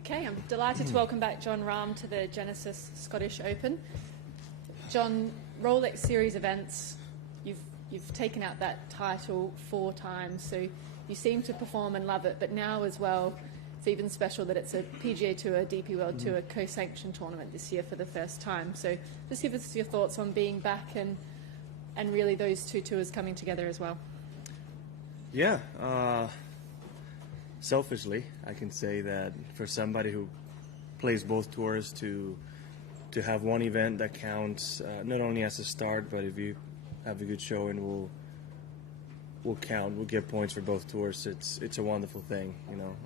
Okay, I'm delighted to welcome back Jon Rahm to the Genesis Scottish Open. Jon, Rolex Series events, you've taken out that title 4 times, so you seem to perform and love it, but now as well, it's even special that it's a PGA Tour, DP World Tour co-sanctioned tournament this year for the first time. So just give us your thoughts on being back and really those two tours coming together as well. Yeah, selfishly, I can say that for somebody who plays both tours to have one event that counts not only as a start, but if you have a good showing, will count. We'll get points for both tours. It's a wonderful thing, you know.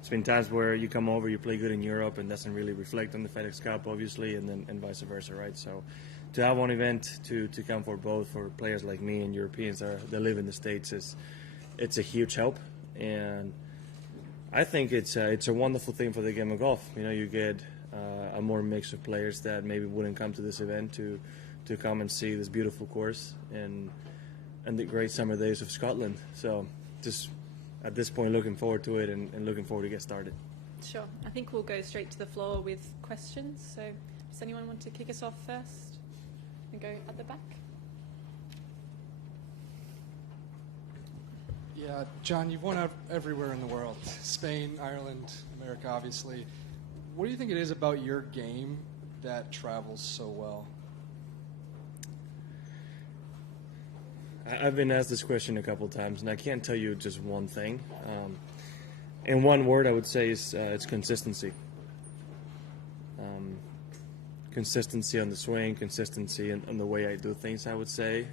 It's been times where you come over, you play good in Europe, and doesn't really reflect on the FedEx Cup, obviously, and vice versa, right? So to have one event to count for both for players like me and Europeans that live in the States it's a huge help, and I think it's a wonderful thing for the game of golf. You know, you get a more mix of players that maybe wouldn't come to this event to come and see this beautiful course and the great summer days of Scotland. So just at this point, looking forward to it and looking forward to get started. Sure. I think we'll go straight to the floor with questions. So does anyone want to kick us off first and go at the back? Yeah, Jon, you've won everywhere in the world. Spain, Ireland, America, obviously. What do you think it is about your game that travels so well? I've been asked this question a couple times, and I can't tell you just one thing. In one word, I would say is it's consistency. Consistency on the swing, consistency in the way I do things, I would say.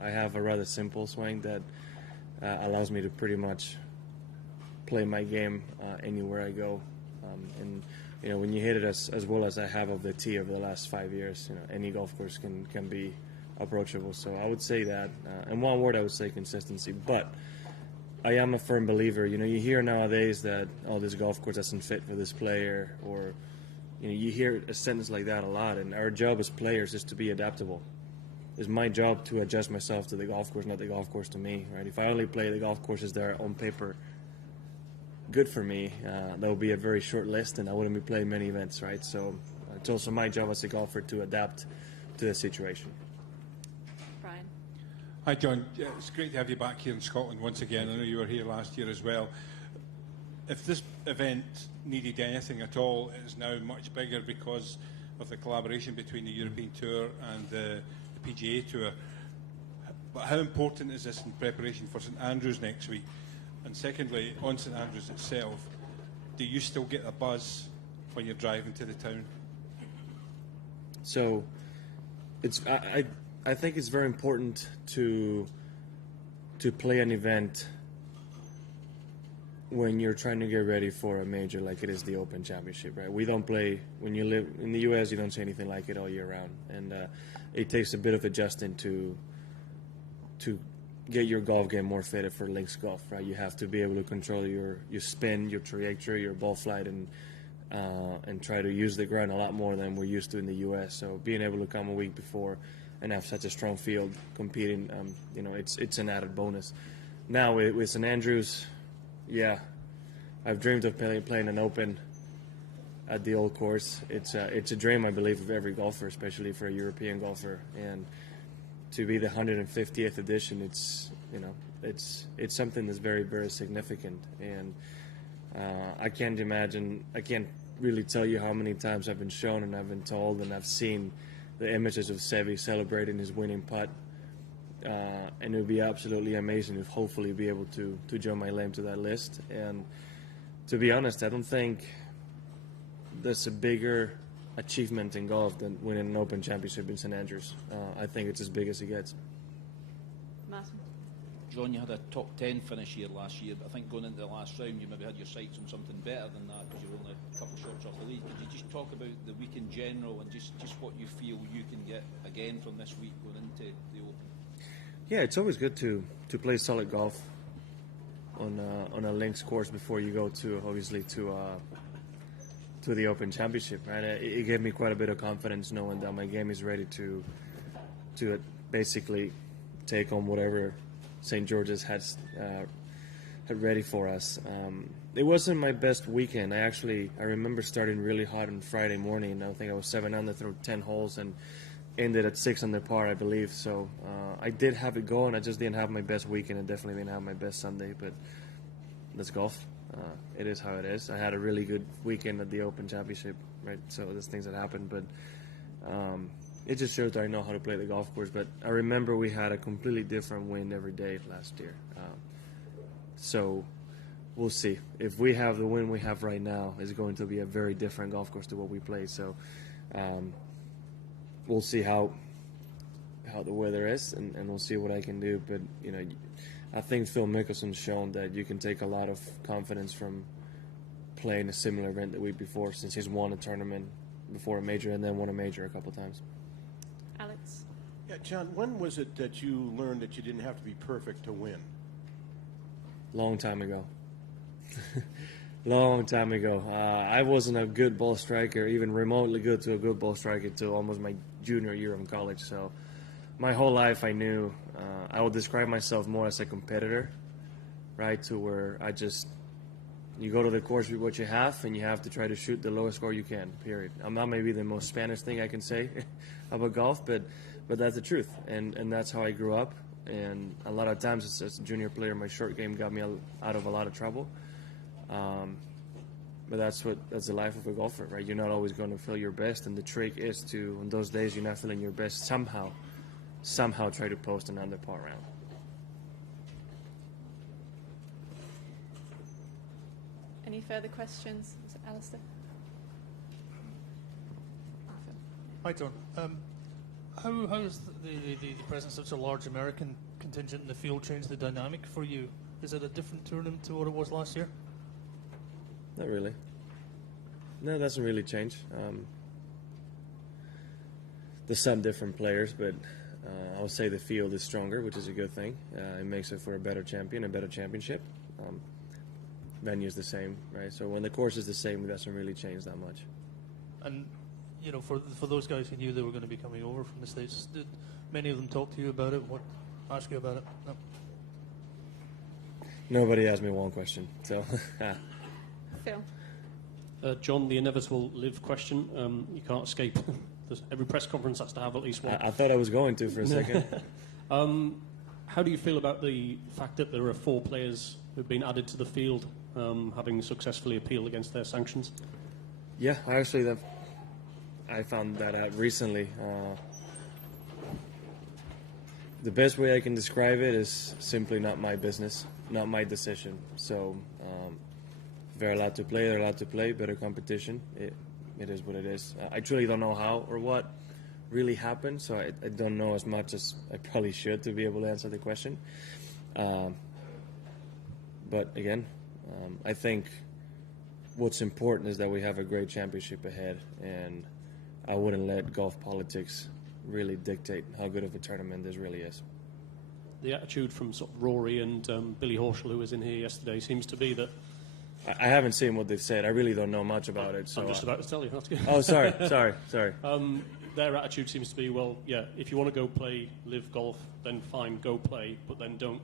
I have a rather simple swing that allows me to pretty much play my game anywhere I go. And you know, when you hit it as well as I have of the tee over the last 5 years, you know, any golf course can be approachable. So I would say that. In one word, I would say consistency. But I am a firm believer. You know, you hear nowadays that, oh, this golf course doesn't fit for this player, or you know, you hear a sentence like that a lot. And our job as players is to be adaptable. It's my job to adjust myself to the golf course, not the golf course to me, right? If I only play the golf courses that are on paper good for me, that would be a very short list, and I wouldn't be playing many events, right? So it's also my job as a golfer to adapt to the situation. Brian. Hi, Jon. Yeah, it's great to have you back here in Scotland once again. I know you were here last year as well. If this event needed anything at all, it is now much bigger because of the collaboration between the European Tour and the PGA Tour. But how important is this in preparation for St Andrews next week? And secondly, on St Andrews itself, do you still get a buzz when you're driving to the town? So I think it's very important to play an event when you're trying to get ready for a major like it is the Open Championship, right? We don't play, when you live in the U.S., you don't see anything like it all year round. And it takes a bit of adjusting to get your golf game more fitted for links golf, right? You have to be able to control your spin, your trajectory, your ball flight, and try to use the ground a lot more than we're used to in the U.S. So being able to come a week before and have such a strong field competing, you know, it's an added bonus. Now with St Andrews, yeah, I've dreamed of playing an Open at the old course. It's a dream, I believe, of every golfer, especially for a European golfer. And to be the 150th edition, it's something that's very, very significant. And I can't really tell you how many times I've been shown and I've been told and I've seen the images of Seve celebrating his winning putt. And it would be absolutely amazing if hopefully be able to join my name to that list. And to be honest, I don't think there's a bigger achievement in golf than winning an Open Championship in St Andrews. I think it's as big as it gets. Martin. Jon, you had a top 10 finish here last year, but I think going into the last round you maybe had your sights on something better than that because you were only a couple of shots off the lead. Could you just talk about the week in general and just what you feel you can get again from this week going into the Open? Yeah, it's always good to play solid golf on a links course before you go to obviously to the Open Championship, right? It gave me quite a bit of confidence knowing that my game is ready to basically take on whatever St George's had ready for us. It wasn't my best weekend. I remember starting really hot on Friday morning. I think I was 7 under through 10 holes and ended at 6 under par, I believe. So I did have it going. I just didn't have my best weekend and definitely didn't have my best Sunday. But that's golf. It is how it is. I had a really good weekend at the Open Championship, right? So there's things that happened, but it just shows that I know how to play the golf course. But I remember we had a completely different wind every day last year. So we'll see. If we have the wind we have right now, it's going to be a very different golf course to what we play. So we'll see how the weather is, and we'll see what I can do. But I think Phil Mickelson's shown that you can take a lot of confidence from playing a similar event the week before, since he's won a tournament before a major and then won a major a couple times. Alex? Yeah, John, when was it that you learned that you didn't have to be perfect to win? Long time ago. Long time ago. I wasn't a good ball striker, even remotely good to a good ball striker, till almost my junior year in college. So my whole life I knew I would describe myself more as a competitor, right? To where you go to the course with what you have, and you have to try to shoot the lowest score you can, period. I'm not maybe the most Spanish thing I can say about golf, but that's the truth. And that's how I grew up. And a lot of times as a junior player, my short game got me out of a lot of trouble. But that's the life of a golfer, right? You're not always going to feel your best, and the trick is to, on those days you're not feeling your best, somehow try to post an under par round. Any further questions? Is it Alistair? Hi, John. How has the presence of such a large American contingent in the field changed the dynamic for you? Is it a different tournament to what it was last year? Not really. No, it doesn't really change. There's some different players, but I would say the field is stronger, which is a good thing. It makes it for a better champion, a better championship. Venue is the same, right? So when the course is the same, it doesn't really change that much. And for those guys who knew they were going to be coming over from the States, did many of them talk to you about it? Ask you about it? No. Nobody asked me one question, so. Phil? John, the inevitable live question. You can't escape. Every press conference has to have at least one. I thought I was going to for a second. How do you feel about the fact that there are 4 players who've been added to the field, having successfully appealed against their sanctions? Yeah, I found that out recently. The best way I can describe it is simply not my business, not my decision. So if they're allowed to play, they're allowed to play. Better competition. It is what it is. I truly don't know how or what really happened, so I don't know as much as I probably should to be able to answer the question. But again, I think what's important is that we have a great championship ahead, and I wouldn't let golf politics really dictate how good of a tournament this really is. The attitude from sort of Rory and Billy Horschel, who was in here yesterday, seems to be that... I haven't seen what they've said. I really don't know much about it. So I'm just about to tell you. That's good. Oh, sorry. Their attitude seems to be, well, yeah, if you want to go play live golf, then fine, go play, but then don't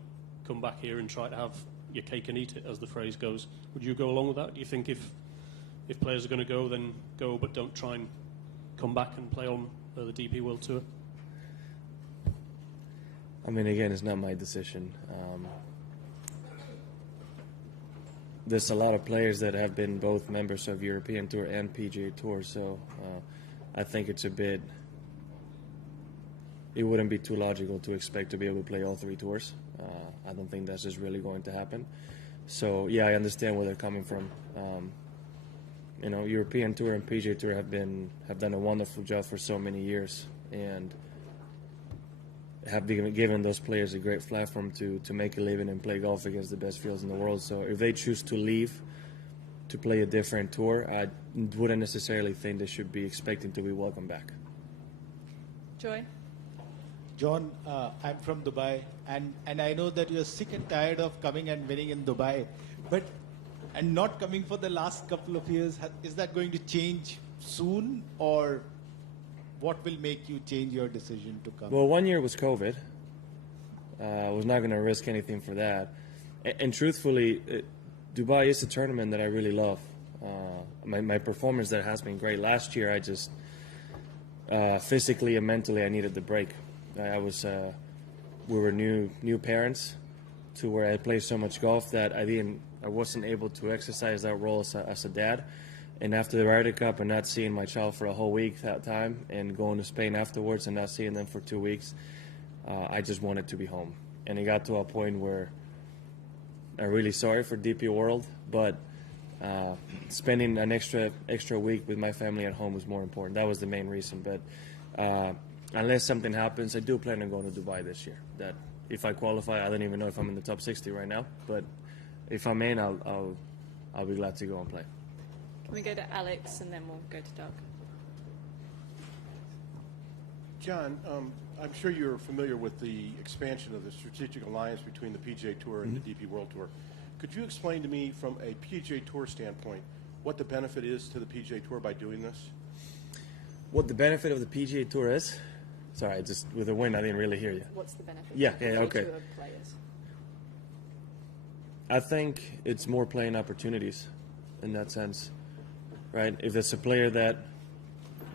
come back here and try to have your cake and eat it, as the phrase goes. Would you go along with that? Do you think if players are going to go, then go, but don't try and come back and play on the DP World Tour? I mean, again, it's not my decision. There's a lot of players that have been both members of European Tour and PGA Tour, so I think it wouldn't be too logical to expect to be able to play all 3 tours. I don't think that's just really going to happen. So yeah, I understand where they're coming from. European Tour and PGA Tour have done a wonderful job for so many years, and have given those players a great platform to make a living and play golf against the best fields in the world. So if they choose to leave to play a different tour, I wouldn't necessarily think they should be expecting to be welcome back. Joy? John, I'm from Dubai, and I know that you're sick and tired of coming and winning in Dubai, and not coming for the last couple of years. Is that going to change soon, or what will make you change your decision to come? Well, 1 year was COVID. I was not going to risk anything for that. And truthfully, Dubai is a tournament that I really love. My performance there has been great. Last year, I just physically and mentally I needed the break. We were new parents to where I played so much golf that I wasn't able to exercise that role as a dad. And after the Ryder Cup and not seeing my child for a whole week that time and going to Spain afterwards and not seeing them for 2 weeks, I just wanted to be home. And it got to a point where I'm really sorry for DP World, but spending an extra week with my family at home was more important. That was the main reason. But unless something happens, I do plan on going to Dubai this year. That if I qualify, I don't even know if I'm in the top 60 right now. But if I'm in, I'll be glad to go and play. Can we go to Alex and then we'll go to Doug? John, I'm sure you're familiar with the expansion of the strategic alliance between the PGA Tour and the DP World Tour. Could you explain to me from a PGA Tour standpoint what the benefit is to the PGA Tour by doing this? What the benefit of the PGA Tour is? Sorry, just with the wind, I didn't really hear you. What's the benefit? Yeah, of the yeah, okay. Tour players? I think it's more playing opportunities in that sense, right? If it's a player that,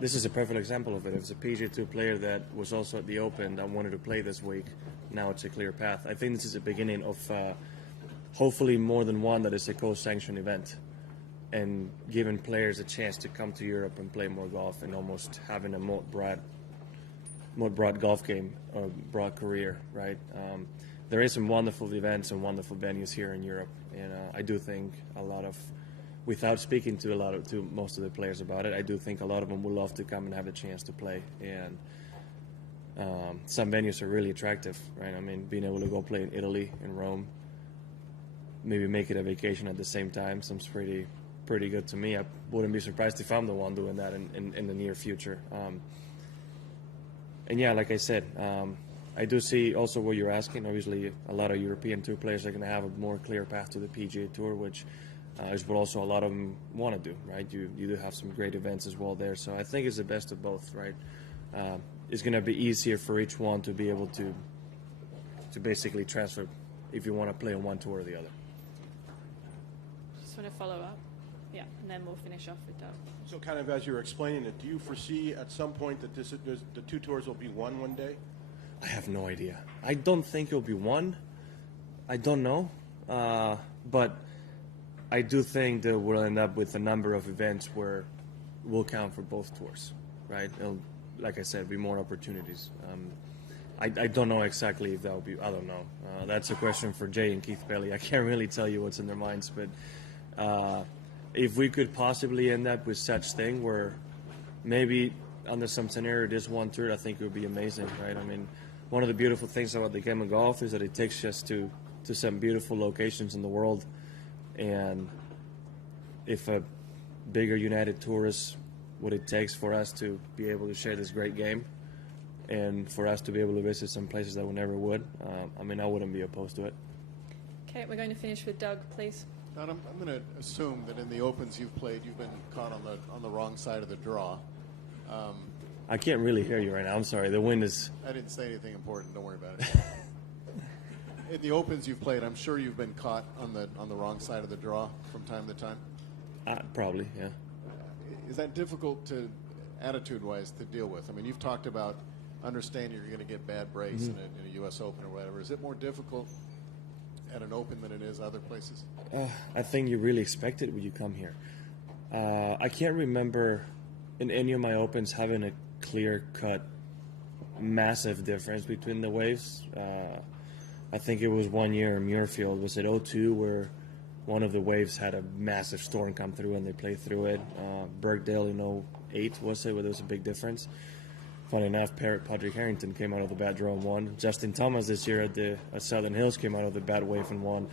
this is a perfect example of it. If it's a PGA Tour player that was also at the Open that wanted to play this week, now it's a clear path. I think this is the beginning of hopefully more than one that is a co-sanctioned event and giving players a chance to come to Europe and play more golf and almost having a more broad golf game or broad career, right? There is some wonderful events and wonderful venues here in Europe, and I do think a lot of, without speaking to most of the players about it, I do think a lot of them would love to come and have a chance to play. And some venues are really attractive, right? I mean, being able to go play in Italy, in Rome, maybe make it a vacation at the same time seems pretty good to me. I wouldn't be surprised if I'm the one doing that in the near future. And yeah, like I said, I do see also what you're asking. Obviously, a lot of European Tour players are going to have a more clear path to the PGA Tour, which is what also a lot of them want to do, right? You do have some great events as well there. So I think it's the best of both, right? It's going to be easier for each one to be able to basically transfer if you want to play on one tour or the other. Just want to follow up. Yeah, and then we'll finish off with Doug. So kind of as you're explaining it, do you foresee at some point that the two tours will be one day? I have no idea. I don't think it'll be one. I don't know. But I do think that we'll end up with a number of events where we'll count for both tours, right? It'll, like I said, be more opportunities. I don't know exactly if that will be. I don't know. That's a question for Jay and Keith Pelly. I can't really tell you what's in their minds, but if we could possibly end up with such thing where maybe under some scenario this one tour, I think it would be amazing, right? I mean, one of the beautiful things about the game of golf is that it takes us to some beautiful locations in the world, and if a bigger United Tour is what it takes for us to be able to share this great game and for us to be able to visit some places that we never would, I mean, I wouldn't be opposed to it. Okay, we're going to finish with Doug, please. John, I'm going to assume that in the Opens you've played, you've been caught on the wrong side of the draw. I can't really hear you right now. I'm sorry. The wind is... I didn't say anything important. Don't worry about it. In the Opens you've played, I'm sure you've been caught on the wrong side of the draw from time to time. Probably, yeah. Is that difficult to, attitude-wise, to deal with? I mean, you've talked about understanding you're going to get bad breaks in a U.S. Open or whatever. Is it more difficult at an Open than it is other places? I think you really expect it when you come here. I can't remember in any of my Opens having a clear-cut, massive difference between the waves. I think it was one year in Muirfield, was it 02, where one of the waves had a massive storm come through and they played through it. Birkdale in 08, was it, where there was a big difference. Funny enough, Patrick Harrington came out of the bad draw and won. Justin Thomas this year at Southern Hills came out of the bad wave and won.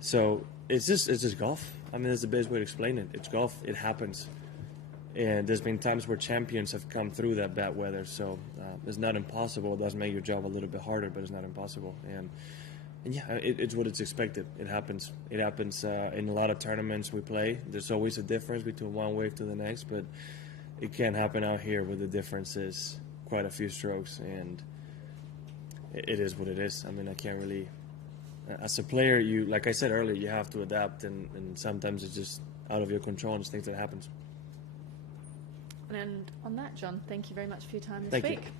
So it's just golf. I mean, that's the best way to explain it. It's golf. It happens. And there's been times where champions have come through that bad weather. So it's not impossible. It does make your job a little bit harder, but it's not impossible. And yeah, it's what it's expected. It happens. It happens in a lot of tournaments we play. There's always a difference between one wave to the next, but it can't happen out here where the difference is quite a few strokes, and it is what it is. I mean, I can't really as a player, you, like I said earlier, you have to adapt, and sometimes it's just out of your control and it's things that happens. And on that, John, thank you very much for your time this Thank you. week.